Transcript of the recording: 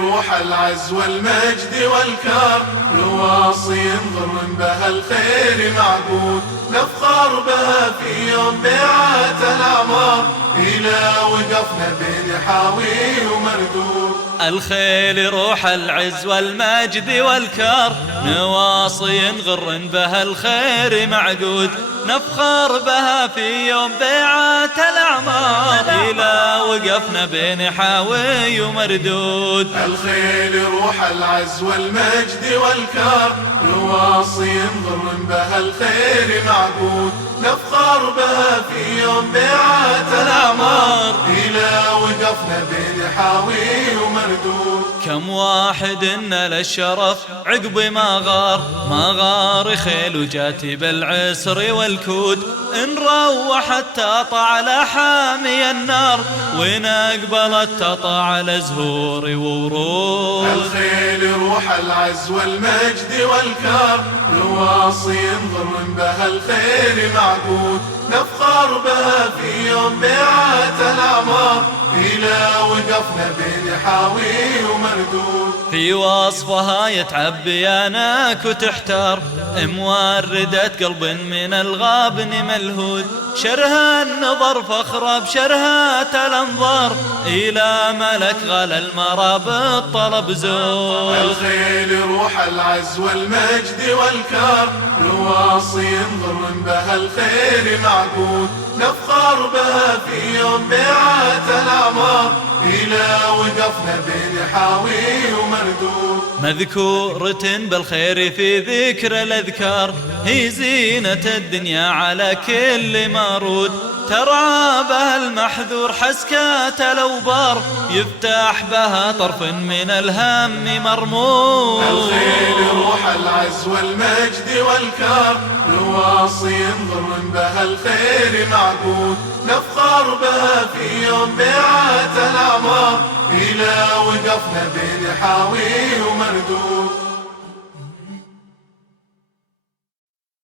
روح العز والمجد والكرم، نواصي ضر بها الخير معبود، نفخر بها في يوم بيعات الأعمار، إلى وقفنا بين حاوي ومردود. الخيل روح العز والمجد والكرم، نواصي غر بها الخير معقود، نفخر بها في يوم بيعات الأعمار، إلى وقفنا بين حاوي ومردود. الخيل روح العز والمجد والكرم، نواصي غر بها الخير معقود، نفخر بها في يوم بيعات الأعمار، إلى وقفنا بين حاوي ومردود. كم واحد نال الشرف عقب ما غار خيل وجات بالعسر والكود، إن روحت تطع على حامي النار، وإن أقبلت تطع على زهور وورود. الخيل روح العز والمجد والكرم، نواصي ضر بها الخير معقود، نفخر بها في يوم بيعات الأعمار، إلى وقفنا بين حاوي ومردود. في وصفها يتعبي أناك وتحتار، موردة قلب من الغابن ملهود، شرها النظر فخرة بشرهات الأنظار، إلى ملك غلا المرى بالطلب زود. الخيل روح العز والمجد والكرم، نواصي ضر بها الخير معقود، نفخر بها في يوم بيعات الأعمار، إلى وقفنا بين حاوي ومردود. مذكورة بالخير في ذكر الأذكار، هي زينة الدنيا على كل مارود، ترعى بها المحذور حسكات الأوبار، يفتح بها طرف من الهم مرمود. الخيل روح العز والمجد والكرم، نواصي ضر بها الخير معقود، نفخر بها في يوم بيعات الأعمار، إلى وقفنا بين حاوي ومردود.